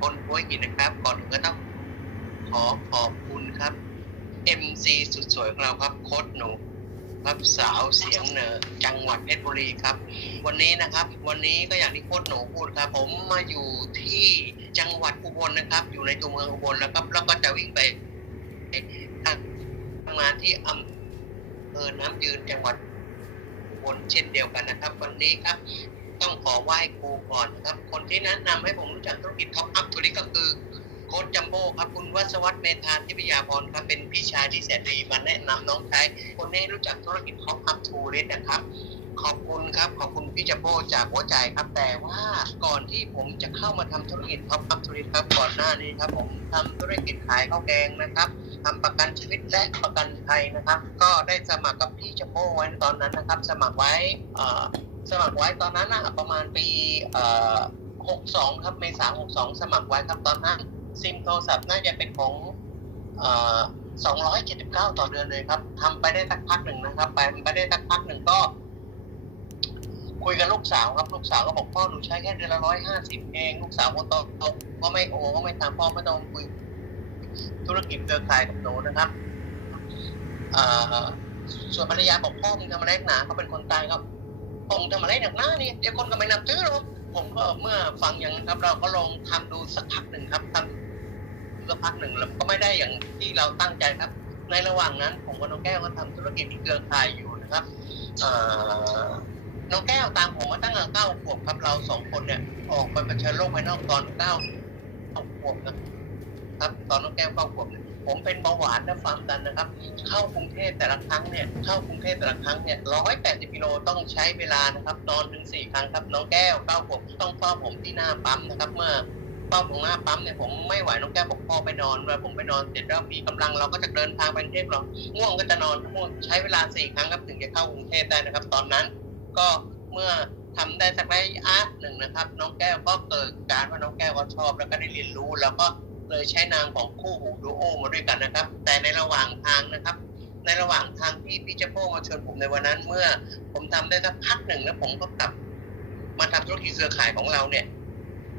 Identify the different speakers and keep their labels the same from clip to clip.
Speaker 1: คนหัวหินนะครับ ก่อนอื่นก็ต้องขอขอบคุณครับ MC สุดสวยของเราครับโค้ดหนูครับสาวเสียงเหนือจังหวัดเพชรบุรีครับ วันนี้นะครับ วันนี้ก็อย่างที่โค้ดหนูพูดครับ ผมมาอยู่ที่จังหวัดอุบลนะครับ อยู่ในตัวเมืองอุบลแล้วครับแล้วก็จะวิ่งไปทำงานที่อำเภอน้ำยืนจังหวัดอุบลเช่นเดียวกันนะครับ วันนี้ครับ ต้องขอไหว้ครูก่อนนะครับ คนที่แนะนำให้ผมรู้จักธุรกิจท็อปอัพธุรกิจก็คือโค้ชจัมโบ้ครับคุณวัศวัฒน์เมธาทิพยาพรครับเป็นพี่ชายที่แสนดีมาแนะนำน้องชายคนนี้รู้จักธุรกิจท็อปอัพทูริสนะครับ ขอบคุณครับขอบคุณพี่จัมโบ้จากหัวใจครับ แต่ว่าก่อนที่ผมจะเข้ามาทำธุรกิจท็อปอัพธุรกิจครับก่อนหน้านี้ครับผมทำธุรกิจขายข้าวแกงนะครับทำประกันชีวิตและประกันภัยนะครับ ก็ได้สมัครกับพี่จัมโบ้ไว้ตอนนั้นนะครับ สมัครไว้ สมัครไว้ตอนนั้นนะประมาณปีเอ่อ62ครับเมษายน62สมัครไว้ครับตอนนั้นซิมโทรศัพท์น่าจะเป็นของเอ่อ279ต่อเดือนเลยครับทำไปได้สักพักหนึ่งนะครับ ไปไปได้สักพักหนึ่งก็ คุยกับลูกสาวครับ ลูกสาวก็บอกพ่อหนูใช้แค่เดือนละร้อยห้าสิบเอง ลูกสาวคนโตก็ไม่โอ้ก็ไม่ตามพ่อไม่ต้องคุย ธุรกิจเครือข่ายกับหนูนะครับส่วนภรรยาบอกพ่อมึงทำอะไรหนาเขาเป็นคนตายครับ ผมทำอะไรหนักหน้านี่เดี๋ยวคนก็ไม่นับถือหรอกผมก็เมื่อฟังอย่างนั้นครับ เราก็ลองทำดูสักพักหนึ่งครับทำสักพักหนึ่งแล้วก็ไม่ได้อย่างที่เราตั้งใจครับ ในระหว่างนั้น ผมกับน้องแก้วก็ทำธุรกิจที่เครือข่ายอยู่นะครับน้องแก้วตามผมมาตั้งแต่เก้าขวบครับเราสองคนเนี่ย ออกไปเผชิญโลกภายนอกตอนเก้าขวบนะ ครับ ตอนน้องแก้วเก้าขวบผมเป็นเบาหวานและความดันนะครับ เข้ากรุงเทพแต่ละครั้งเนี่ยเข้ากรุงเทพแต่ละครั้งเนี่ยร้อยแปดสิบกิโลต้องใช้เวลานะครับ นอนถึงสี่ครั้งครับน้องแก้วเก้าขวบต้องเฝ้าผมที่หน้าปั๊มนะครับ เมื่อเฝ้าผมหน้าปั๊มเนี่ยผมไม่ไหวน้องแก้วบอกพ่อไปนอนเวลาผมไปนอนเสร็จแล้วมีกำลังเราก็จะเดินทางไปกรุงเทพเราง่วงก็จะนอนง่วงใช้เวลาสี่ครั้งครับถึงจะเข้ากรุงเทพได้นะครับ ตอนนั้น ก็เมื่อทำได้สักระยะหนึ่งนะครับ น้องแก้วก็เกิดการว่าน้องแก้วก็ชอบแล้วก็ได้เรียนรู้แล้วก็ เลยใช้นามของคู่หูดูโอมาด้วยกันนะครับ แต่ในระหว่างทางนะครับ ในระหว่างทางที่พี่เจโป้มาชวนผมในวันนั้น เมื่อผมทำได้สักพักหนึ่งแล้วผมก็กลับ มาทำธุรกิจเครือข่ายของเราเนี่ย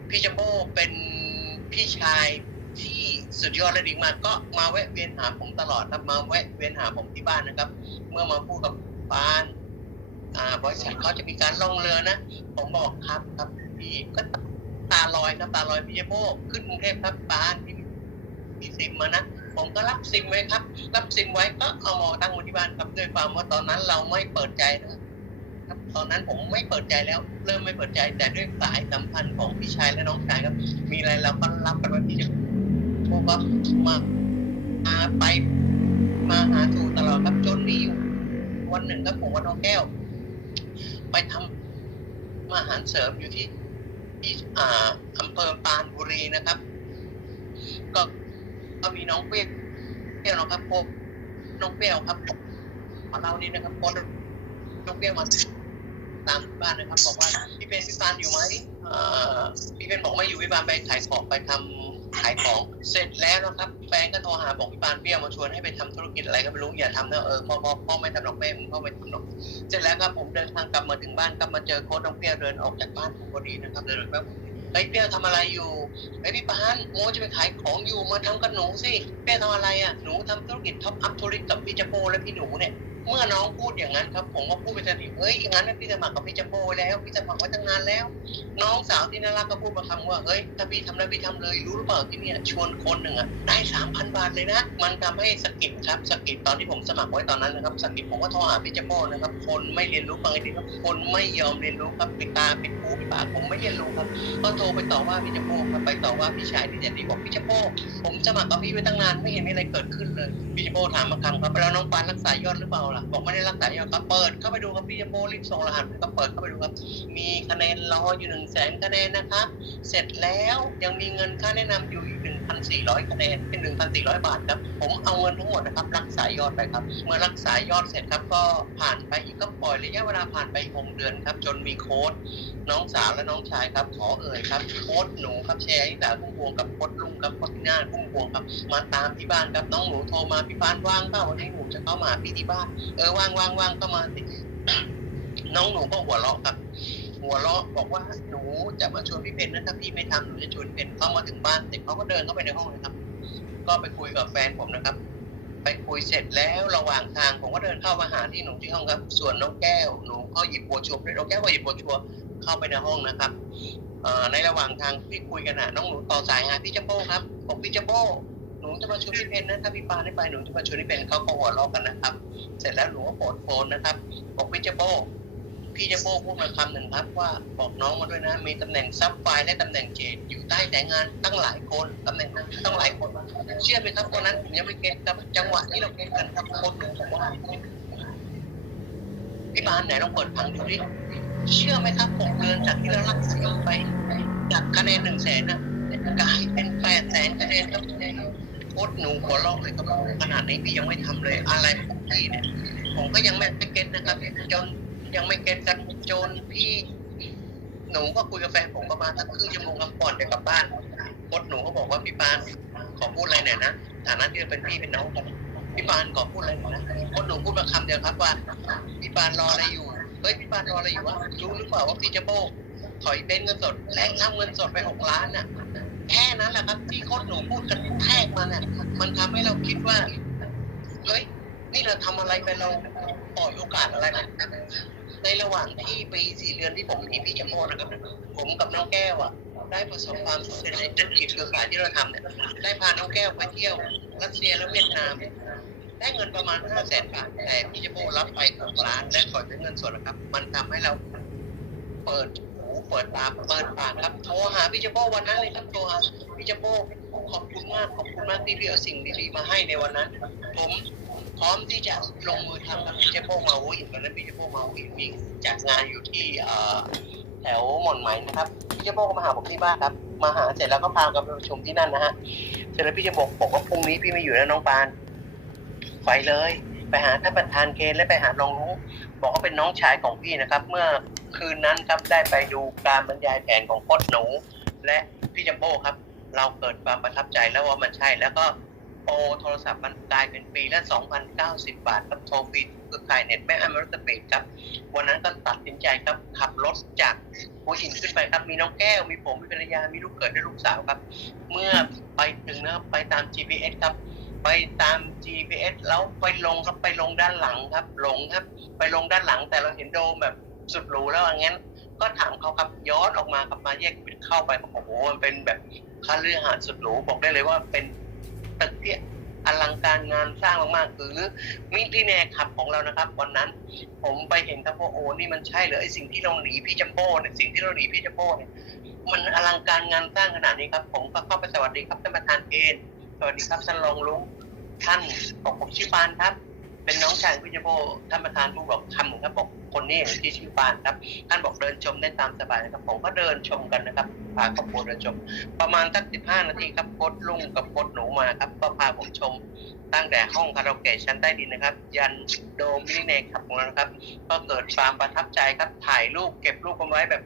Speaker 1: พี่เจโป้เป็นพี่ชายที่สุดยอดและดีมากก็มาแวะเวียนหาผมตลอดครับมาแวะเวียนหาผมที่บ้านนะครับ เมื่อมาพูดกับบ้านบริษัทเขาจะมีการล่องเรือนะ ผมบอกครับครับพี่ก็ ตาลอยครับตาลอยพี่เจโป้ขึ้นกรุงเทพครับบ้านพี่มีซิมมานะผมก็รับซิมไว้ครับ รับซิมไว้ก็เอามาตั้งไว้ที่บ้านครับด้วยความว่าตอนนั้นเราไม่เปิดใจนะครับ ตอนนั้นผมไม่เปิดใจแล้ว เริ่มไม่เปิดใจแต่ด้วยสายสัมพันธ์ของพี่ชายและน้องชายครับ มีอะไรเราก็รับกันไว้พี่เจโป้ก็มามาไปมาหาสู่ตลอดครับจนมีอยู่วันหนึ่งครับผมกับน้องแก้ว ไปทำอาหารเสริมอยู่ที่ อ่าอำเภอปานบุรีนะครับ ก็ก็มีน้องเปี้ยเปี้ยวนะครับผมน้องเปี้ยวครับมาเล่านี่นะครับพอน้องเปี้ยวมาตามบ้านนะครับบอกว่าพี่เป็นพี่ปานอยู่ไหมอ่อพี่เป็นบอกไม่อยู่พี่ปานไปขายของไปทำขายของเสร็จแล้วนะครับ แฟนก็โทรหาบอกพี่ปานเปรี้ยวมาชวนให้ไปทำธุรกิจอะไรก็ไม่รู้อย่าทำนะเออพ่อพ่อพ่อไม่ทำหรอกแม่มึงพ่อไม่ทำหรอกเสร็จแล้วครับผมเดินทางกลับมาถึงบ้านกลับมาเจอโค้ดน้องเปรี้ยวเดินออกจากบ้านผมพอดีนะครับเดินออกไอ้เปรี้ยวทำอะไรอยู่ไอ้พี่ปานโมจะไปขายของอยู่มาทำกับหนูสิเปรี้ยวทำอะไรอะหนูทำธุรกิจท็อปอัพทัวริสกับพี่จมโปและพี่หนูเนี่ย เมื่อน้องพูดอย่างนั้นครับ ผมก็พูดไปทันทีเฮ้ยอย่างนั้นพี่สมัครกับพี่จัมโบ้แล้วพี่สมัครไว้ตั้งนานแล้ว น้องสาวที่น่ารักก็พูดมาคำว่าเฮ้ยถ้าพี่ทำได้วพี่ทำเลยรู้หรือเปล่าที่เนี่ยชวนคนหนึ่งอะได้สามพันบาทเลยนะมันทำให้สกิปครับสกิปตอนที่ผมสมัครไว้ตอนนั้นนะครับสกิปผมก็โทรหาพี่เจโป้นะครับ คนไม่เรียนรู้ฟังให้ดีครับคนไม่ยอมเรียนรู้ครับปิดตาปิดหูปิดปากผมไม่เรียนรู้ครับก็โทรไปต่อว่าพี่เจโป้ครับไปต่อว่าพี่ชายที่เจดีบอกพี่เจโป้ผมสมัครกับพี่ไว้ตั้งนานไม่เห็นมีอะไรเกิดขึ้นเลยพี่เจโป้ถามมาคำครับแล้วน้องปานรักษายอดหรือเปล่าล่ะบอกไม่ได้รักษายอดครับเปิดเข้าไปดูครับพี่เจโป้รีบส่งรหัสก็เปิดเข้าไปดูครับ มีคะแนนรออยู่หนึ่งแสนคะแนนนะครับ เสร็จแล้วยังมีเงินค่าแนะนำอยู่ 1,400คะแนนเป็น1,400 บาทครับ ผมเอาเงินทั้งหมดนะครับ รักษายอดไปครับ เมื่อรักษายอดเสร็จครับ ก็ผ่านไปอีกก็ปล่อยระยะเวลาผ่านไป6เดือนครับ จนมีโค้ดน้องสาวและน้องชายครับ ขอเอ่ยครับ โค้ดหนูครับแชร์ที่สาพุ่มพวงกับโค้ดลุงครับโค้ดที่หน้าพุ่มพวงครับ มาตามที่บ้านครับ น้องหนูโทรมาพี่ปานว่างเปล่าวันนี้หนูจะเข้ามาหาพี่ที่บ้าน เออว่างว่างว่างก็มาสิ น้องหนูก็หัวเราะครับ หัวเราะบอกว่าหนูจะมาชวนพี่เพนนะถ้าพี่ไม่ทำหนูจะชวนเพนเข้ามาถึงบ้านเสร็จเขาก็เดินเข้าไปในห้องเลยครับ ก็ไปคุยกับแฟนผมนะครับ ไปคุยเสร็จแล้วระหว่างทางผมก็เดินเข้ามาหาที่หนูที่ห้องครับ ส่วนน้องแก้วหนูก็หยิบโบชัวร์น้องแก้วก็หยิบโบชัวร์เข้าไปในห้องนะครับในระหว่างทางที่คุยกันน่ะน้องหนูต่อสายหาพี่จัมโบ้ครับบอกพี่จัมโบ้หนูจะมาชวนพี่เพนนะถ้าพี่ปาไม่ไปหนูจะมาชวนพี่เพนเขาก็หัวเราะกันนะครับ เสร็จแล้วหนูก็โปรดโฟนนะครับบอกพี่จัมโบ้ พี่จัมโบ้พูดมาคำหนึ่งครับว่าบอกน้องมาด้วยนะ มีตำแหน่งซับไฟและตำแหน่งเจดอยู่ใต้แต่งงานตั้งหลายคนตำแหน่งตั้งหลายคน เชื่อไหมครับตอนนั้นผมยังไม่เก็ตครับจังหวะที่เราเก็ตกันครับโคนหนึ่งบอกว่าพี่บานไหนลองเปิดฟังดูดิเชื่อไหมครับหกเดือนจากที่เรารักเสียงไปจากคะแนนหนึ่งแสนนะกลายเป็นแปดแสนคะแนนครับโคตรหนูหัวเราเลยครับขนาดนี้พี่ยังไม่ทำเลยอะไรของพี่เนี่ยผมก็ยังไม่เก็ตนะครับจน ยังไม่เก็ตกันจนพี่หนูก็คุยกับแฟนผมประมาณสักครึ่งชั่วโมงครับก่อนจะกลับบ้านโคตรหนูก็บอกว่าพี่ปานขอพูดอะไรหน่อยนะฐานะที่เป็นพี่เป็นน้องกันพี่ปานขอพูดอะไรหน่อยนะคนหนูพูดมาคำเดียวครับว่าพี่ปานรออะไรอยู่เฮ้ยพี่ปานรออะไรอยู่วะรู้หรือเปล่าว่าพี่จะโบกถอยเป็นเงินสดและทำเงินสดไปหกล้านน่ะแค่นั้นแหละครับที่โคตรหนูพูดกันแทกมาน่ะมันทำให้เราคิดว่าเฮ้ยนี่เราทำอะไรไปเราปล่อยโอกาสอะไรไป ในระหว่างที่ปีสี่เดือนที่ผมมีพี่จะโบนะครับ ผมกับน้องแก้วอะได้ประสบความสำเร็จในธุรกิจเครือข่ายที่เราทำเนี่ยได้พาน้องแก้วไปเที่ยวรัสเซียและเวียดนาม ได้เงินประมาณห้าแสนบาทแต่พี่เจโบรับไปหกล้านและขอเป็นเงินสดนะครับ มันทำให้เราเปิดหูเปิดตาเปิดปากครับโทรหาพี่เจโบวันนั้นเลยครับโทรหาพี่เจโบขอบคุณมากขอบคุณมากที่พี่เอาสิ่งดีๆมาให้ในวันนั้น ผม พร้อมที่จะลงมือทำกับพี่เจโบมาวุ้ยตอนนั้นพี่เจโบมาวุ้ยมีจัดงานอยู่ที่แถวหม่อนไหมนะครับพี่เจโบก็มาหาผมที่บ้านครับ มาหาเสร็จแล้วก็พากันไปประชุมที่นั่นนะฮะเสร็จแล้วพี่จะบอกบอกว่าพรุ่งนี้พี่ไม่อยู่แล้วน้องปานไปเลย ไปหาท่านประธานเคนและไปหารองรู้ บอกว่าเป็นน้องชายของพี่นะครับ เมื่อคืนนั้นครับได้ไปดูการบรรยายแผนของโคดหนู และพี่จัมโบ้ครับ เราเกิดความประทับใจแล้วว่ามันใช่แล้วก็ ปรโทรศัพท์มันกลายเป็นปีละ2,090 บาทครับโทรฟรีเครือข่ายเน็ตไม่อเมริกาเบรครับ วันนั้นก็ตัดสินใจครับ ขับรถจากหัวหินขึ้นไปครับ มีน้องแก้ว มีผม มีภรรยา มีลูกเกิดด้วยลูกสาวครับ เมื่อไปถึงนะครับไปตาม GPS ครับ ไปตาม GPS แล้วไปลงครับไปลงด้านหลังครับหลงครับ ไปลงด้านหลังแต่เราเห็นโดมแบบสุดหรูแล้วอย่างงั้นก็ถามเขาครับย้อนออกมาครับมาแยกเข้าไปโอ้โหมันเป็นแบบคาลือหาดสุดหรูบอกได้เลยว่าเป็น ตึกที่อลังการงานสร้างมากๆคือมิติแนขับของเรานะครับวันนั้น ผมไปเห็นครับว่าโอ้นี่มันใช่เลยไอสิ่งที่เราหนีพี่จัมโบ้เนี่ยสิ่งที่เราหนีพี่จัมโบ้เนี่ยมันอลังการงานสร้างขนาดนี้ครับ ผมก็เข้าไปสวัสดีครับท่านประธานเอนสวัสดีครับท่านรองลุงท่านขอกผมชื่อปานครับ เป็นน้องชายพี่จัมโบท่านประธานผู้บอกคำหนึ่งครับบอกคนนี้ที่ชื่อปานครับ ท่านบอกเดินชมได้ตามสบายนะครับผมก็เดินชมกันนะครับพาครอบครัวเดินชม ประมาณสักสิบห้านาทีครับโคดลุงกับโคดหนูมาครับ ก็พาผมชมตั้งแต่ห้องคาราโอเกะชั้นใต้ดินนะครับ ยันโดมมินิเนกครับของเรานะครับ ก็เกิดความประทับใจครับถ่ายรูปเก็บรูปกันไว้แบบ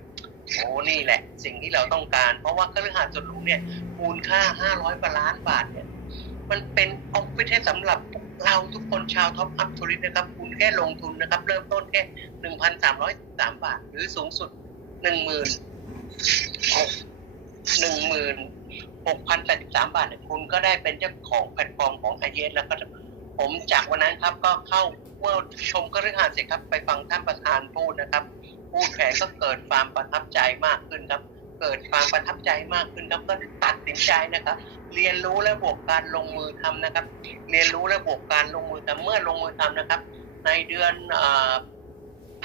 Speaker 1: โอ้นี่แหละ สิ่งที่เราต้องการ เพราะว่าเครื่อข่ายสุดหรูเนี่ยมูลค่า 500กว่าล้านบาทเนี่ย มันเป็นออฟฟิศให้สำหรับเราทุกคนชาวท็อปอัพทูริสนะครับ คุณแค่ลงทุนนะครับ เริ่มต้นแค่1,303บาท หรือสูงสุด10,000หมื่นหนึ่งหมื่นหกพันแปดสิบสามบาทเนี่ยคุณก็ได้เป็นเจ้าของแพลตฟอร์มของไอเแล้วก็ผมจากวันนั้นครับก็เข้าเมื่อชมกระหาเสร็จครับ ไปฟังท่านประธานพูดนะครับ พูดแผนก็เกิดความประทับใจมากขึ้นครับ เกิดความประทับใจมากขึ้นครับก็ตัดสินใจนะครับ เรียนรู้และบวการลงมือทำนะครับ เรียนรู้และบวการลงมือทำเมื่อลงมือทำนะครับ ในเดือน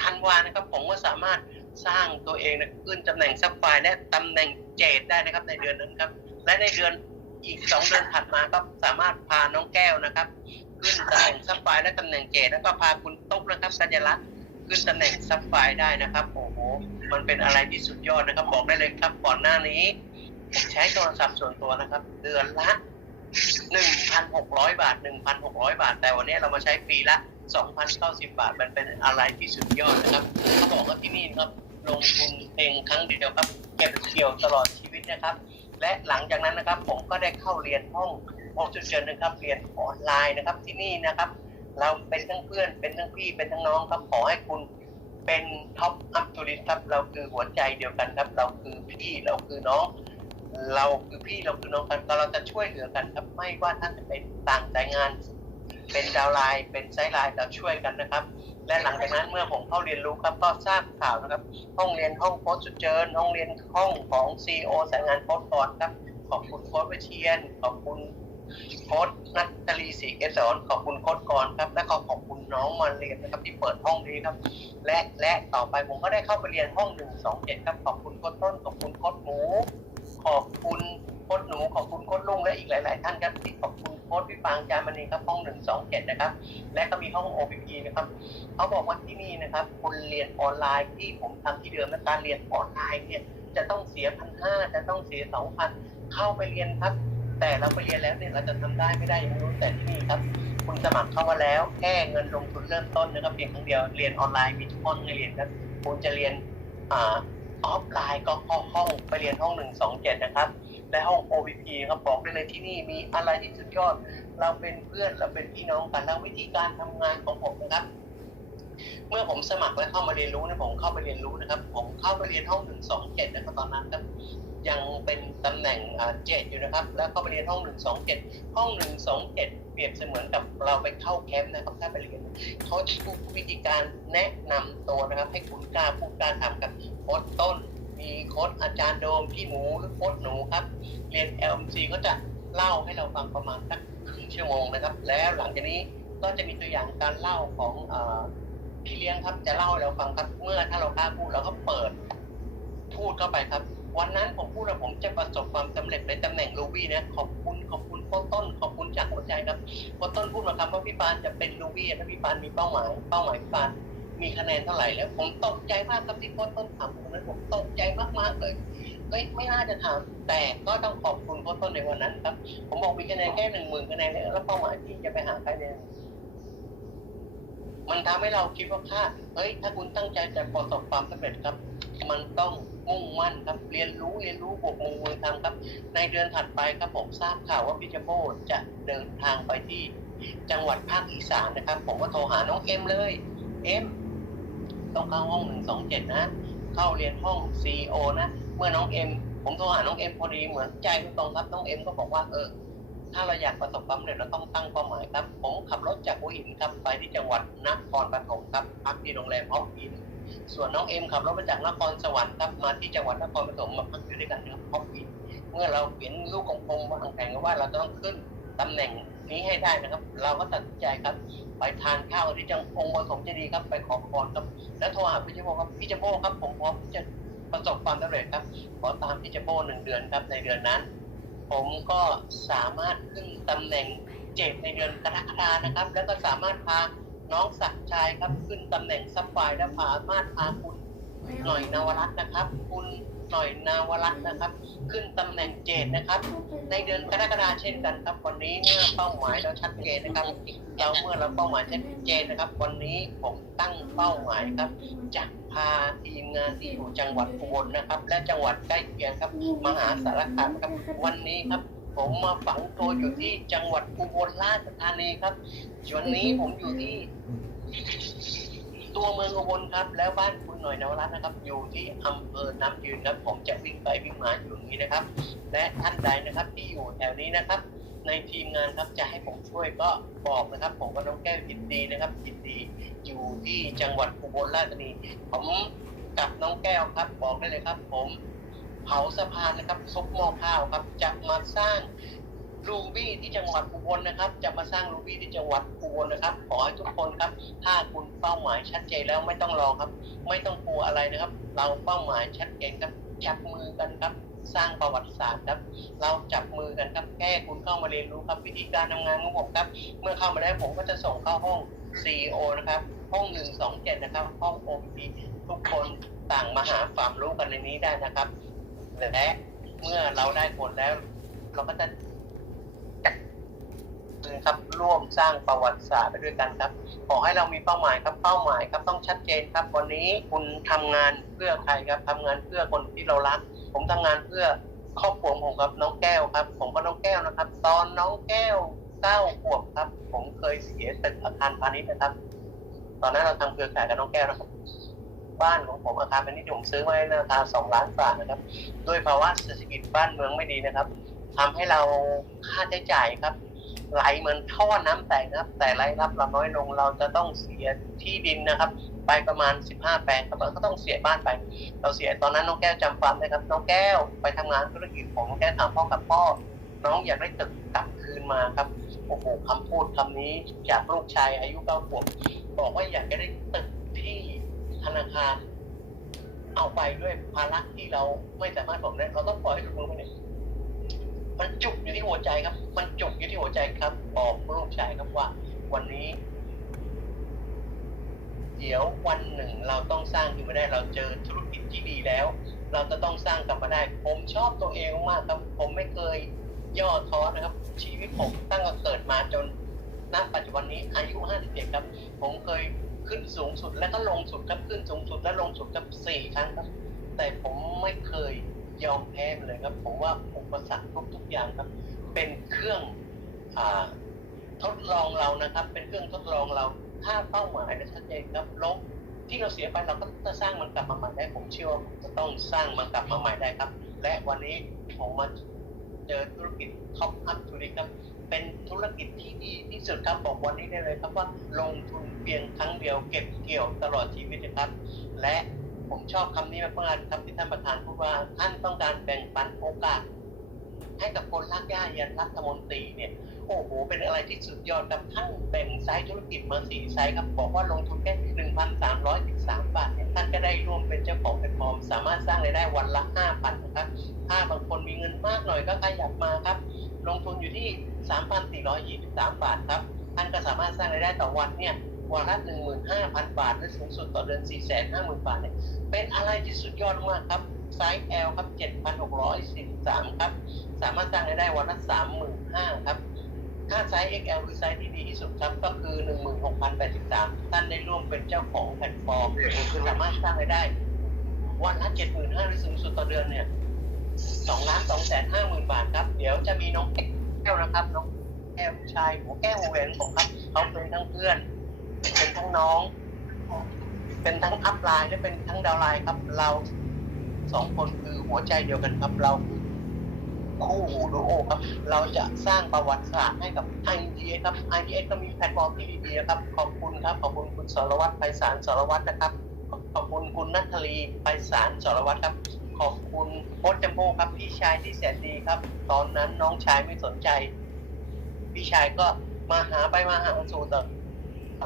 Speaker 1: ธันวานะครับ ผมก็สามารถสร้างตัวเองนะขึ้นตำแหน่งซับไฟและตำแหน่งเจดได้นะครับ ในเดือนนั้นครับ และในเดือนอีกสองเดือนถัดมาก็สามารถพาน้องแก้วนะครับ ขึ้นตำแหน่งซับไฟและตำแหน่งเจดแล้วก็พาคุณตุ๊กนะครับสัญลักษณ์ขึ้นตำแหน่งซับไฟได้นะครับโอ้โหมันเป็นอะไรที่สุดยอดนะครับ บอกได้เลยครับก่อนหน้านี้ ใช้โทรศัพท์ส่วนตัวนะครับ เดือนละหนึ่งพันหกร้อยบาทหนึ่งพันหกร้อยบาท แต่วันนี้เรามาใช้ปีละสองพันเก้าสิบบาท มันเป็นอะไรที่สุดยอดนะครับเขาบอกว่าที่นี่ครับลงทุนเองครั้งเดียวครับ เก็บเกี่ยวตลอดชีวิตนะครับ และหลังจากนั้นนะครับ ผมก็ได้เข้าเรียนห้องห้องจุดเชิญนะครับ เรียนออนไลน์นะครับที่นี่นะครับ เราเป็นทั้งเพื่อนเป็นทั้งพี่เป็นทั้งน้องครับขอให้คุณเป็นท็อปอัพทูริสครับเราคือหัวใจเดียวกันครับ เราคือพี่เราคือน้อง เราคือพี่เราคือน้องกันเราจะช่วยเหลือกันครับไม่ว่าท่านจะเป็นต่างสายงาน เป็นดาวไลน์เป็นไซด์ไลน์เราช่วยกันนะครับ และหลังจากนั้นเมื่อผมเข้าเรียนรู้ครับก็ทราบข่าวนะครับ ห้องเรียนห้องโค้ชสุดเจิญห้องเรียนห้องของซีโอสายงานโค้ชก่อนครับ ขอบคุณโค้ชวิเชียน ขอบคุณโค้ชนัทลีศรีเกษรขอบคุณโค้ชกรครับ และก็ขอบคุณน้องมาเรียนนะครับที่เปิดห้องนี้ครับ และและต่อไปผมก็ได้เข้าไปเรียนห้องหนึ่งสองเจ็ดครับขอบคุณโค้ชต้นขอบคุณโค้ชหมู ขอบคุณโค้ชหนูขอบคุณโค้ชลุงและอีกหลาย ๆ ท่านครับที่ขอบคุณโค้ชพี่ฟางจามณีครับห้องหนึ่งสองเจ็ดนะครับ และก็มีห้อง OPP นะครับเขาบอกว่าที่นี่นะครับคุณเรียนออนไลน์ที่ผมทำที่เดิมนะการเรียนออนไลน์เนี่ยจะต้องเสียพันห้าจะต้องเสียสองพันเข้าไปเรียนครับ แต่เราไปเรียนแล้วเนี่ยเราจะทำได้ไม่ได้ยังไม่รู้แต่ที่นี่ครับคุณสมัครเข้ามาแล้วแค่เงินลงทุนเริ่มต้นนะครับเพียงครั้งเดียวเรียนออนไลน์มีทุกห้องให้เรียนครับคุณจะเรียนอ่า ออฟไลน์ก็เข้าห้องไปเรียนห้องหนึ่งสองเจ็ดนะครับ และห้อง OVP ครับบอกได้เลยที่นี่มีอะไรที่สุดยอด เราเป็นเพื่อนเราเป็นพี่น้องกันแล้ววิธีการทำงานของผมนะครับ เมื่อผมสมัครและเข้ามาเรียนรู้นะผมเข้าไปเรียนรู้นะครับ ผมเข้าไปเรียนห้องหนึ่งสองเจ็ดนะครับตอนนั้นครับ ยังเป็นตำแหน่งเจ็ดอยู่นะครับ แล้วก็ไปเรียนห้องหนึ่งสองเจ็ดห้องหนึ่งสองเจ็ดเปรียบเสมือนกับเราไปเข้าแคมป์นะครับถ้าไปเรียนเขาจะพูดวิธีการแนะนำตัวนะครับ ให้คุณกล้าพูดกล้าทำกับโค้ชต้น มีโค้ชอาจารย์โดมพี่หมูหรือโค้ชหนูครับ เรียน LMC ก็จะเล่าให้เราฟังประมาณสักครึ่งชั่วโมงนะครับ แล้วหลังจากนี้ก็จะมีตัวอย่างการเล่าของอพี่เลี้ยงครับจะเล่าให้เราฟังครับเมื่อถ้าเรากล้าพูดเราก็เปิดพูดเข้าไปครับ วันนั้นผมพูดว่าผมจะประสบความสำเร็จในตำแหน่งลูบี้นะขอบคุณขอบคุณโค้ชต้น ขอบคุณจากหัวใจครับโค้ชต้นพูดมาคำว่าพี่ปานจะเป็นลูบี้ถ้าพี่ปานมีเป้าหมาย เป้าหมายพี่ปานมีคะแนนเท่าไหร่แล้วผมตกใจมากครับที่โค้ชต้นถามผมนั้นผมตกใจมากๆเลยเฮ้ยไม่น่าจะถามแต่ก็ต้องขอบคุณโค้ชต้นในวันนั้นครับ ผมบอกมีคะแนนแค่หนึ่งหมื่นคะแนนแล้วเป้าหมายที่จะไปหาคะแนนมันทำให้เราคิดว่าค่าเฮ้ยถ้าคุณตั้งใจจะประสบความสำเร็จครับ มันต้อง มุ่งมั่นครับเรียนรู้เรียนรู้บวกมือมือทำครับ ในเดือนถัดไปครับผมทราบข่าวว่าพี่จมโบจะเดินทางไปที่จังหวัดภาคอีสานนะครับ ผมก็โทรหาน้องเอ็มเลยเอ็มต้องเข้าห้องหนึ่งสองเจ็ดนะ เข้าเรียนห้องซีโอนะ เมื่อน้องเอ็มผมโทรหาน้องเอ็มพอดีเหมือนใจตรงครับน้องเอ็มก็บอกว่าเออถ้าเราอยากประสบความสำเร็จเราต้องตั้งเป้าหมายครับ ผมขับรถจากหัวหินครับไปที่จังหวัดนครปฐมครับพักที่โรงแรมฮอปอิน ส่วนน้องเอ็มขับรถมาจากนครสวรรค์ครับมาที่จังหวัดนครปฐมมาพักอยู่ด้วยกันครับฮอปอินเมื่อเราเห็นลูกกลมๆวางแผนว่าเราต้องขึ้นตำแหน่งนี้ให้ได้นะครับ เราก็ตัดใจครับ ไปทานข้าวที่จังองค์ปฐมเจดีย์ครับ ไปขอพรครับ แล้วโทรหาพี่เจโบครับพี่เจโบครับผมพร้อมที่จะประสบความสำเร็จครับ ขอตามพี่เจโบหนึ่งเดือนครับในเดือนนั้น ผมก็สามารถขึ้นตำแหน่งเจ็ดในเดือนกรกฎานะครับ แล้วก็สามารถพา น้องศักชายครับขึ้นตำแหน่งซับไฟและสามารถพาคุณหน่อยนวรัตน์นะครับ คุณหน่อยนาวรัตน์นะครับ ขึ้นตำแหน่งเจดนะครับ ในเดือนกรกฎาเช่นกันครับ วันนี้เมื่อเป้าหมายเราชัดเจนนะครับเราเมื่อเราเป้าหมายชัดเจนนะครับ วันนี้ผมตั้งเป้าหมายครับจะพาทีมงานที่อยู่จังหวัดอุบลนะครับ และจังหวัดใกล้เคียงครับมหาสารคามครับ วันนี้ครับ ผมมาฝังตัวอยู่ที่จังหวัดอุบลราชธานีครับวันนี้ผมอยู่ที่ ตัวเมืองอุบลครับ แล้วบ้านคุณหน่อยนวรัตน์นะครับ อยู่ที่อำเภอน้ำยืนครับ ผมจะวิ่งไปวิ่งมาอยู่อย่างนี้นะครับ และท่านใดนะครับ ที่อยู่แถวนี้นะครับ ในทีมงานครับจะให้ผมช่วยก็บอกนะครับ ผมกับน้องแก้วจิตดีนะครับจิตดีอยู่ที่จังหวัดอุบลราชธานี ผมกับน้องแก้วครับ บอกได้เลยครับ ผม เผาสะพานนะครับซุปหม้อข้าวครับจะมาสร้างรูบี้ที่จังหวัดอุบลนะครับ จะมาสร้างรูบี้ที่จังหวัดอุบลนะครับ ขอให้ทุกคนครับ ถ้าคุณเป้าหมายชัดเจนแล้วไม่ต้องรอครับ ไม่ต้องกลัวอะไรนะครับ เราเป้าหมายชัดเจนครับจับมือกันครับ สร้างประวัติศาสตร์ครับ เราจับมือกันครับแค่คุณเข้ามาเรียนรู้ครับวิธีการทำงานของผมครับ เมื่อเข้ามาแล้วผมก็จะส่งเข้าห้อง CEO นะครับห้องหนึ่งสองเจ็ดนะครับ ห้อง OPD ทุกคนต่างมาหาความรู้กันในนี้ได้นะครับ และเมื่อเราได้ผลแล้ว เราก็จะนะครับร่วมสร้างประวัติศาสตร์ไปด้วยกันครับ ขอให้เรามีเป้าหมายครับ เป้าหมายครับต้องชัดเจนครับ วันนี้คุณทำงานเพื่อใครครับทำงานเพื่อคนที่เรารัก ผมทำงานเพื่อครอบครัวผมครับน้องแก้วครับ ผมก็น้องแก้วนะครับ ตอนน้องแก้วเก้าขวบครับ ผมเคยเสียตึกอาคารพาณิชย์นะครับ ตอนนั้นเราทำเครือข่ายกับน้องแก้วนะครับ บ้านของผมอาคารพาณิชย์ที่ผมซื้อไว้ราคาสองล้านบาทนะครับ ด้วยภาวะเศรษฐกิจบ้านเมืองไม่ดีนะครับทำให้เราค่าใช้จ่ายครับ ไหลเหมือนท่อน้ำแตกนะครับ แต่รายรับเราน้อยลงเราจะต้องเสียที่ดินนะครับ ไปประมาณ 15 แปลงครับเราก็ต้องเสียบ้านไป เราเสียตอนนั้นน้องแก้วจำความได้ครับ น้องแก้วไปทำงานธุรกิจของน้องแก้วถามพ่อกับพ่อน้องอยากได้ตึกกลับคืนมาครับโอ้โหคำพูดคำนี้จากลูกชายอายุเก้าขวบบอกว่าอยากได้ตึกที่ ธนาคารเอาไปด้วยภาระที่เราไม่สามารถผมได้เราต้องปล่อยให้ลูกมือไปเนี่ยมันจุกอยู่ที่หัวใจครับ มันจุกอยู่ที่หัวใจครับ บอกลูกชายครับว่า วันนี้ เดี๋ยววันหนึ่งเราต้องสร้างขึ้นมาได้เราเจอธุรกิจที่ดีแล้ว เราจะต้องสร้างกลับมาได้ ผมชอบตัวเองมากครับ ผมไม่เคยย่อท้อนะครับ ชีวิตผมตั้งแต่เกิดมาจน ณปัจจุบันนี้อายุ 57 ครับ ผมเคยขึ้นสูงสุดแล้วก็ลงสุดครับขึ้นสูงสุดและลงสุดครับสี่ครั้งครับ แต่ผมไม่เคยยอมแพ้เลยครับ ผมว่าอุปสรรคทุกๆอย่างครับ เป็นเครื่องอทดลองเรานะครับ เป็นเครื่องทดลองเราถ้าเป้าหมายเนี่ยชัดเจนครับลบที่เราเสียไปเราก็จะสร้างมันกลับมาใหม่ได้ผมเชื่อว่าผมจะต้องสร้างมันกลับมาใหม่ได้ครับ และวันนี้ผมมาเจอธุรกิจท็อปอัพธุรกิจครับ เป็นธุรกิจที่ดีที่สุดครับบอกวันนี้ได้เลยครับว่าลงทุนเพียงครั้งเดียวเก็บเกี่ยวตลอดชีวิตนะครับ และผมชอบคำนี้มากๆครับที่ท่านประธานพูดว่าท่านต้องการแบ่งปันโอกาส ให้กับคนรักย่ายันรัฐมนตรีเนี่ยโอ้โหเป็นอะไรที่สุดยอดครับท่านแบ่งไซส์ธุรกิจมาสี่ไซส์ครับบอกว่าลงทุนแค่หนึ่งพันสามร้อยสิบสามบาทเนี่ยท่านก็ได้ร่วมเป็นเจ้าของแพลตฟอร์ม สามารถสร้างรายได้วันละห้าพันนะครับถ้าบางคนมีเงินมากหน่อยก็ขยับมาครับ ลงทุนอยู่ที่ 3,423 บาทครับ ท่านก็สามารถสร้างรายได้ต่อวันเนี่ยวันละ15,000 บาท หรือสูงสุดต่อเดือน 450,000 บาทเนี่ยเป็นอะไรที่สุดยอดมากครับไซส์ L ครับ 7,643 ครับ สามารถสร้างรายได้วันละ 35,000 ครับ ถ้าไซส์ XL คือไซส์ที่ดีที่สุดครับ ก็คือ 16,083 ท่านได้ร่วมเป็นเจ้าของแพลตฟอร์มคือสามารถสร้างรายได้วันละ 75,000 หรือสูงสุดต่อเดือนเนี่ย สองล้านสองแสนห้าหมื่นบาทครับ เดี๋ยวจะมีน้องแก้วนะครับ น้องแก้วชายหัวแก้วหัวแหวนผมครับเขาเป็นทั้งเพื่อน เป็นทั้งน้อง เป็นทั้งอัพไลน์และเป็นทั้งดาวไลน์ครับ เราสองคนคือหัวใจเดียวกันครับ เราคู่หูดูโอครับ เราจะสร้างประวัติศาสตร์ให้กับ IDA ครับ IDA ก็มีแพลตฟอร์มที่ดีๆครับ ขอบคุณครับ ขอบคุณคุณสรวัตรไพศาลสรวัตรนะครับ ขอบคุณคุณนัทลีไพศาลสรวัตรครับ ขอบคุณโค้ชจัมโบ้ครับพี่ชายที่แสนดีครับ ตอนนั้นน้องชายไม่สนใจ พี่ชายก็มาหาไปมาหาสู่ต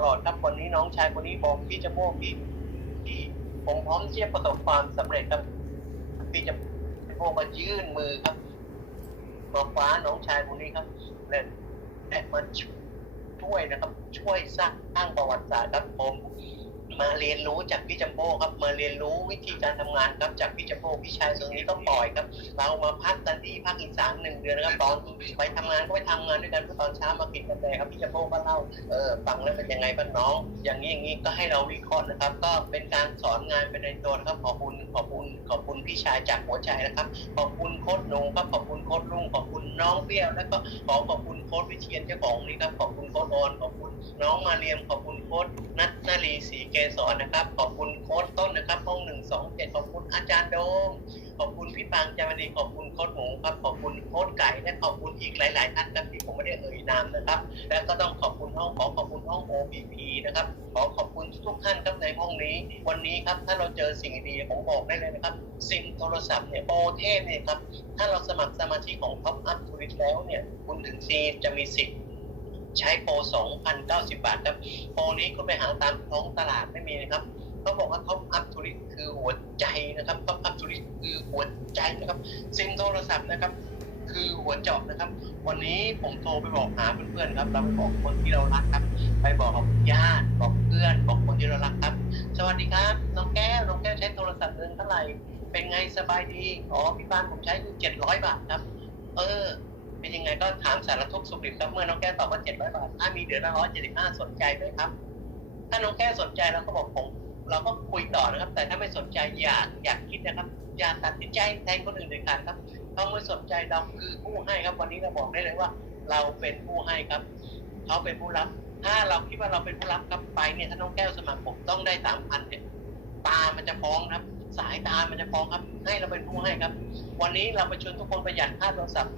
Speaker 1: ลอดครับวันนี้น้องชายคนนี้บอกพี่จัมโบ้พี่พี่ผมพร้อมที่จะประสบความสำเร็จครับ พี่จัมโบ้มายื่นมือครับมาคว้าน้องชายคนนี้ครับและและมาช่วยนะครับ ช่วยสร้างสร้างประวัติศาสตร์ครับผม มาเรียนรู้จากพี่จัมโบ้ครับมาเรียนรู้วิธีการทำงานครับจากพี่จัมโบ้พี่ชายตรงนี้ต้องปล่อยครับ เรามาพักกันที่ภาคอีสานหนึ่งเดือนนะครับตอนไปทำงานก็ไปทำงานด้วยกันตอนเช้ามากินกาแฟครับพี่จัมโบ้ก็เล่าเออฟังแล้วเป็นยังไงบ้างน้อง อย่างนี้อย่างนี้ก็ให้เราวิเคราะห์นะครับ ก็เป็นการสอนงานเป็นในตัวนะครับขอบคุณขอบคุณขอบคุณพี่ชายจากหัวใจนะครับ ขอบคุณโค้ดนงครับขอบคุณโค้ดลุงขอบคุณน้องเปี้ยวแล้วก็ขอขอบคุณโค้ดวิเชียนเจ้าของนี่ครับขอบคุณโค้ดออนขอบคุณน้องมาเรียมขอบคุณโค้ดนัทนาลีศรีเกษรนะครับ ขอบคุณโค้ดต้นนะครับ ห้องหนึ่งสองเจ็ดขอบคุณอาจารย์โดม ขอบคุณพี่ปางจามณีขอบคุณโค้ดหมูครับ ขอบคุณโค้ดไก่และขอบคุณอีกหลาย ๆ ท่านครับที่ผมไม่ได้เอ่ยนามนะครับ และก็ต้องขอบคุณห้องขอขอบคุณห้อง OBP นะครับ ขอขอบคุณทุกท่านครับในห้องนี้ วันนี้ครับถ้าเราเจอสิ่งดีผมบอกได้เลยนะครับซิมโทรศัพท์เนี่ยโปรเทพเนี่ยครับถ้าเราสมัครสมาชิกของ Top Up t o u r i s t แล้วเนี่ยคุณถึงซีจะมีสิทธิ์ ใช้โปร2,090บาทครับโปรนี้คุณไปหาตามท้องตลาดไม่มีนะครับเขาบอกว่า Top Up t o u r i s t คือหัวใจนะครับ Top Up t o u r i s t คือหัวใจนะครับซิมโทรศัพท์นะครับ คือหัวเจอบนะครับ วันนี้ผมโทรไปบอกหาเพื่อนๆครับ เราไปบอกคนที่เรารักครับ ไปบอกญาติบอกเพื่อน บอกคนที่เรารักครับ สวัสดีครับน้องแก้วน้องแก้วใช้โทรศัพท์เดือนเท่าไหร่ เป็นไงสบายดีอ๋อพี่บ้านผมใช้อยู่เจ็ดร้อยบาทครับ เออ เป็นยังไงก็ถามสารทุกข์สุขดิบครับเมื่อน้องแก้วตอบว่าเจ็ดร้อยบาทถ้ามีเดือนละร้อยเจ็ดสิบห้าสนใจไหมครับ ถ้าน้องแก้วสนใจเราก็บอกผมเราก็คุยต่อนะครับ แต่ถ้าไม่สนใจอยากอยากคิดนะครับ อย่าตัดสินใจแทนคนอื่นเด็ดขาดครับเขาไม่สนใจเราคือผู้ให้ครับ วันนี้เราบอกได้เลยว่า เราเป็นผู้ให้ครับเขาเป็นผู้รับ ถ้าเราคิดว่าเราเป็นผู้รับครับไปเนี่ยถ้าน้องแก้วสมัครผมต้องได้สามพันเนี่ยตามันจะฟ้องครับ สายตามันจะฟ้องครับ ให้เราเป็นผู้ให้ครับ วันนี้เราไปชวนทุกคนประหยัดค่าโทรศัพท์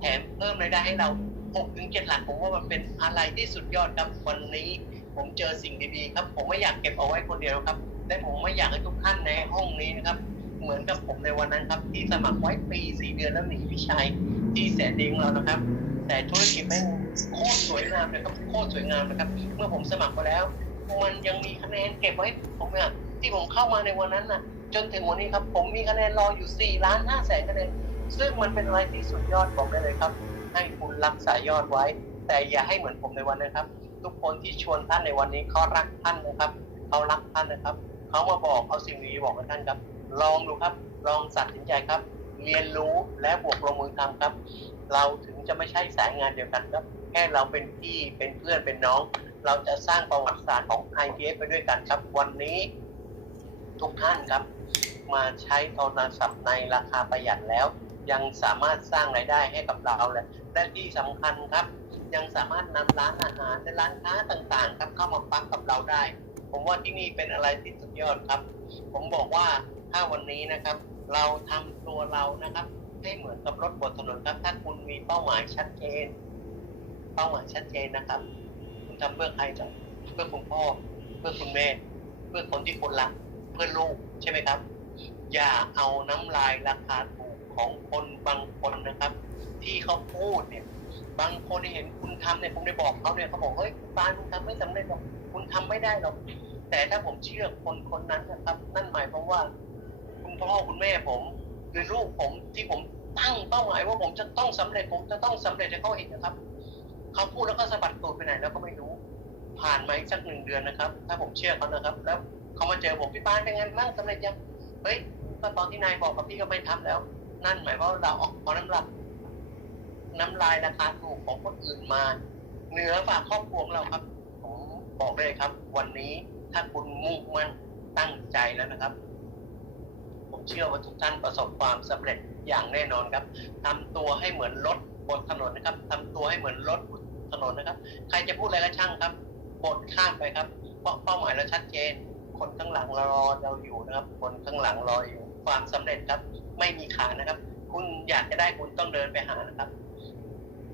Speaker 1: แถมเพิ่มรายได้ให้เรา6ถึง7หลักผมว่ามันเป็นอะไรที่สุดยอดครับวันนี้ ผมเจอสิ่งดีๆครับ ผมไม่อยากเก็บเอาไว้คนเดียวครับและผมไม่อยากให้ทุกท่านในห้องนี้นะครับ เหมือนกับผมในวันนั้นครับ ที่สมัครไว้ปีสี่เดือนแล้วหนีพี่ชายที่แสนดีของเรานะครับ แต่ธุรกิจแม่งโคตรสวยงามเลยครับโคตรสวยงามนะครับ เมื่อผมสมัครไปแล้ว มันยังมีคะแนนเก็บไว้ผมเนี่ยที่ผมเข้ามาในวันนั้นน่ะ จนถึงวันนี้ครับ ผมมีคะแนนรออยู่4ล้าน5แสนคะแนน ซึ่งมันเป็นอะไรที่สุดยอดบอกได้เลยครับ ให้คุณรักษายอดไว้ แต่อย่าให้เหมือนผมในวันนั้นครับ ทุกคนที่ชวนท่านในวันนี้เขารักท่านนะครับเขารักท่านนะครับเขามาบอกเอาสิ่งดีบอกกับท่านครับ ลองดูครับ ลองตัดสินใจครับ เรียนรู้และบวกลงมือทำครับ เราถึงจะไม่ใช่สายงานเดียวกันครับ แค่เราเป็นพี่เป็นเพื่อนเป็นน้อง เราจะสร้างประวัติศาสตร์ของ IPS ไปด้วยกันครับ วันนี้ ทุกท่านครับ มาใช้โทรศัพท์ในราคาประหยัดแล้ว ยังสามารถสร้างรายได้ให้กับเราและและที่สำคัญครับ ยังสามารถนำร้านอาหารและร้านค้าต่างๆ ครับเข้ามาปักกับเราได้ ผมว่าที่นี่เป็นอะไรที่สุดยอดครับ ผมบอกว่าถ้าวันนี้นะครับ เราทำตัวเรานะครับให้เหมือนกับรถบนถนนครับ ถ้าคุณมีเป้าหมายชัดเจน เป้าหมายชัดเจนนะครับ คุณทำเพื่อใครจ้ะเพื่อคุณพ่อ เพื่อคุณแม่ เพื่อคนที่คุณรัก เพื่อลูกใช่ไหมครับ อย่าเอาน้ำลายราคาถูก ของคนบางคนนะครับ ที่เขาพูดเนี่ย บางคนเห็นคุณทำเนี่ยผมได้บอกเขาเนี่ยเขาบอกเฮ้ยคุณปานคุณทำไม่สำเร็จหรอกคุณทำไม่ได้หรอกแต่ถ้าผมเชื่อคนคนนั้นนะครับ นั่นหมายความว่า คุณพ่อคุณแม่ผมหรือลูกผมที่ผมตั้งเป้าหมายว่าผมจะต้องสำเร็จผมจะต้องสำเร็จให้เขาเห็นนะครับเขาพูดแล้วก็สะบัดตูดไปไหนแล้วก็ไม่รู้ ผ่านมาอีกสักหนึ่งเดือนนะครับ ถ้าผมเชื่อเขานะครับ แล้วเขามาเจอผมพี่ปานเป็นไงบ้างสำเร็จยังเฮ้ยตอนที่นายบอกกับพี่ก็ไม่ทำแล้ว นั่นหมายว่าเราออกเอาน้ำลายน้ำลายราคาถูกของคนอื่นมา เหนือฝากครอบครัวเราครับ ผมบอกเลยครับ วันนี้ถ้าคุณมุ่งมั่นตั้งใจแล้วนะครับ ผมเชื่อว่าทุกท่านประสบความสำเร็จอย่างแน่นอนครับทำตัวให้เหมือนรถบนถนนนะครับทำตัวให้เหมือนรถบนถนนนะครับ ใครจะพูดอะไรก็ช่างครับกดข้ามไปครับ เพราะเป้าหมายเราชัดเจน คนข้างหลังรอเราอยู่นะครับ คนข้างหลังรออยู่ความสำเร็จครับ ไม่มีขานะครับ คุณอยากจะได้คุณต้องเดินไปหานะครับ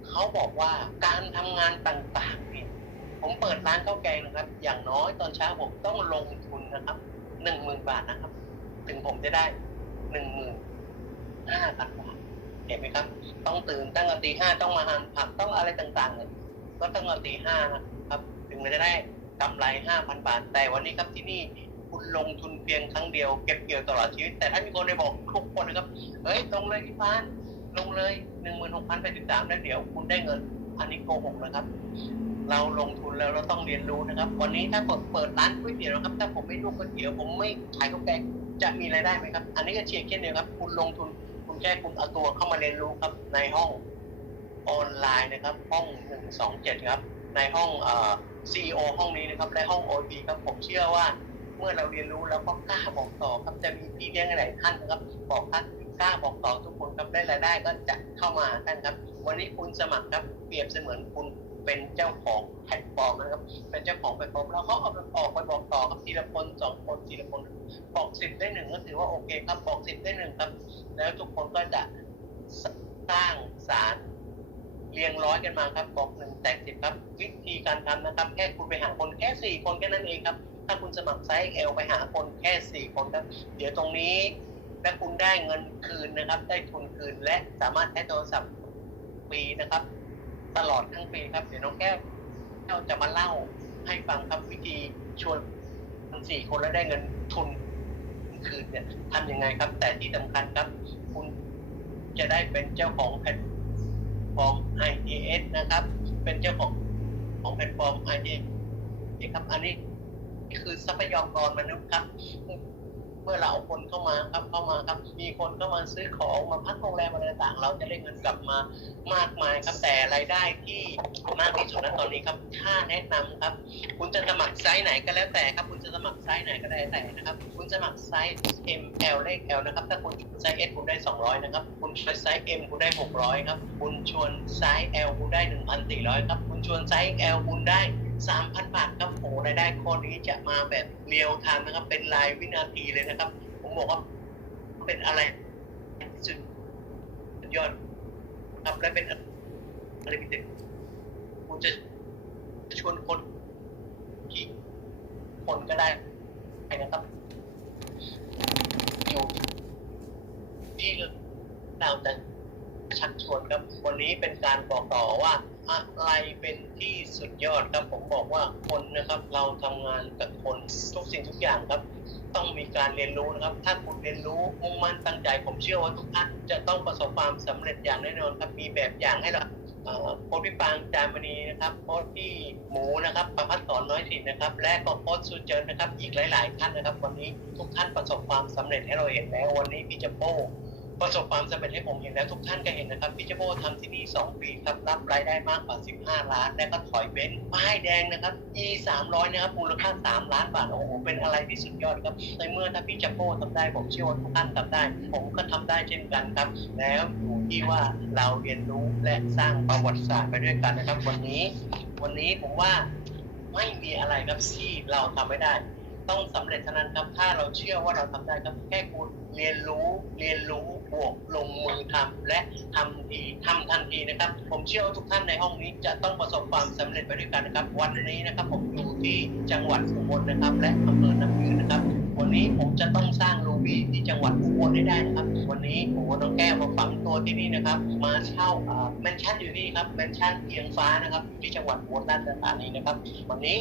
Speaker 1: เขาบอกว่าการทำงานต่างๆเนี่ยผมเปิดร้านข้าวแกงนะครับ อย่างน้อยตอนเช้าผมต้องลงทุนนะครับหนึ่งหมื่นบาทนะครับ ถึงผมจะได้หนึ่งหมื่นห้าพันบาทเห็นไหมครับ ต้องตื่นตั้งแต่ตีห้าต้องมาหั่นผักต้องอะไรต่างๆเนี่ยก็ต้องแต่ตีห้านะครับ ถึงจะได้กำไรห้าพันบาท แต่วันนี้ครับที่นี่ คุณลงทุนเพียงครั้งเดียวเก็บเกี่ยวตลอดชีวิต แต่ถ้ามีคนได้บอกทุกคนนะครับเฮ้ยตรงเลยพี่พานลงเลยหนึ่งหมื่นหกพันไปสิบสามแล้วเดี๋ยวคุณได้เงินอันนี้โกหกนะครับ เราลงทุนแล้วเราต้องเรียนรู้นะครับ วันนี้ถ้าผมเปิดร้านก๋วยเตี๋ยวนะครับ ถ้าผมไม่ลูกก๋วยเตี๋ยวผมไม่ขายข้าวแกงจะมีรายได้ไหมครับ อันนี้ก็เชียร์เช่นเดียวครับ คุณลงทุนคุณแค่คุณเอาตัวเข้ามาเรียนรู้ครับในห้องออนไลน์นะครับ ห้องหนึ่งสองเจ็ดครับ ในห้องเอ่อซีโอห้องนี้นะครับและห้องโอทีครับผมเชื่อว่า เมื่อเราเรียนรู้แล้วก็กล้าบอกต่อครับจะมีพี่เลี้ยงหลายท่านครับบอกท่านกล้าบอกต่อทุกคนครับได้รายได้ก็จะเข้ามาท่านครับ วันนี้คุณสมัครครับเปรียบเสมือนคุณเป็นเจ้าของแพลตฟอร์มนะครับ เป็นเจ้าของแพลตฟอร์มแล้วเขาเอาไปออกไปบอกต่อครับทีละคนสองคนทีละคนบอกสิบได้หนึ่งก็ถือว่าโอเคครับบอกสิบได้หนึ่งครับ แล้วทุกคนก็จะสร้างสารเรียงร้อยกันมาครับบอกหนึ่งแตกสิบครับ วิธีการทำนะครับ แค่คุณไปหาคนแค่สี่คนแค่นั้นเองครับ ถ้าคุณสมัครไซส์ L ไปหาคนแค่สี่คนครับ เดี๋ยวตรงนี้และคุณได้เงินคืนนะครับ ได้ทุนคืนและสามารถใช้โทรศัพท์ฟรีนะครับ ตลอดทั้งปีครับ เดี๋ยวน้องแก้วเราจะมาเล่าให้ฟังครับวิธีชวนทั้งสี่คนแล้วได้เงินทุนคืนเนี่ยทำยังไงครับ แต่ที่สำคัญครับ คุณจะได้เป็นเจ้าของแพลตฟอร์ม IDS นะครับ เป็นเจ้าของของแพลตฟอร์ม IDS นะครับอันนี้ คือทรัพยากรมนุษย์ครับ เมื่อเราเอาคนเข้ามาครับเข้ามาครับ มีคนเข้ามาซื้อของมาพักโรงแรมอะไรต่างเราจะได้เงินกลับมามากมายครับแต่รายได้ที่มากที่สุดณตอนนี้ครับ ถ้าแนะนำครับ คุณจะสมัครไซส์ไหนก็แล้วแต่ครับ คุณจะสมัครไซส์ไหนก็ได้วแต่นะครับ คุณสมัครไซส์ M L เลข L นะครับ ถ้าคุณไซส์ S คุณได้ 200 นะครับ คุณไซส์ M คุณได้ 600 ครับ คุณชวนไซส์ L คุณได้ 1,400 ครับ คุณชวนไซส์ L คุณได้ 3,000 บาทครับโอ้รายได้ข้อนี้จะมาแบบเรียวทม์นะครับ เป็นรายวินาทีเลยนะครับ ผมบอกว่าเป็นอะไรสุดยอดครับและเป็นอะไรพิเศษคุณจะชวนคนกี่คนก็ได้นะครับอยู่ที่เราจะชักชวนครับวันนี้เป็นการบอกต่อว่า ไรเป็นที่สุดยอดครับผมบอกว่าคนนะครับ เราทำงานกับคนทุกสิ่งทุกอย่างครับ ต้องมีการเรียนรู้นะครับ ถ้าคุณเรียนรู้มุ่งมั่นตั้งใจ ผมเชื่อว่าทุกท่านจะต้องประสบความสำเร็จอย่างแน่นอนครับมีแบบอย่างให้เราโค้ชพี่ปางจามณีนะครับโค้ชพี่หมูนะครับประพัฒน์สอนน้อยสินนะครับ และก็โค้ชสุเจินนะครับ อีกหลาย ๆ ท่านนะครับ วันนี้ทุกท่านประสบความสำเร็จให้เราเห็นแล้ววันนี้พี่จะโป้ ประสบความสำเร็จให้ผมเห็นแล้วทุกท่านก็เห็นนะครับพี่เจโบทำที่นี่ 2 ปีครับรับรายได้มากกว่า 15 ล้าน และก็ถอยเบนป้ายแดงนะครับ E 300นะครับมูลค่า 3 ล้านบาทโอ้โหเป็นอะไรที่สุดยอดครับในเมื่อถ้าพี่เจโบทำได้ผมเชื่อว่าทุกท่านทำได้ ผมก็ทำได้เช่นกันครับ แล้วอยู่ที่ว่าเราเรียนรู้และสร้างประวัติศาสตร์ไปด้วยกันนะครับ วันนี้ วันนี้ผมว่าไม่มีอะไรครับที่เราทำไม่ได้ ต้องสำเร็จเท่านั้นครับ ถ้าเราเชื่อว่าเราทำได้ครับแค่คุณเรียนรู้เรียนรู้บวกลงมือทำและทำทีทำทันทีนะครับ ผมเชื่อว่าทุกท่านในห้องนี้จะต้องประสบความสำเร็จไปด้วยกันนะครับ วันนี้นะครับผมอยู่ที่จังหวัดอุบลนะครับ และอำเภอน้ำยืนนะครับ วันนี้ผมจะต้องสร้างโรบี้ที่จังหวัดอุบลให้ได้นะครับ วันนี้ผมกับน้องแก้วมาฝังตัวที่นี่นะครับ มาเช่าแมนชั่นอยู่นี่ครับแมนชั่นเพียงฟ้านะครับอยู่ที่จังหวัดอุบลราชธานีนะครับ วันนี้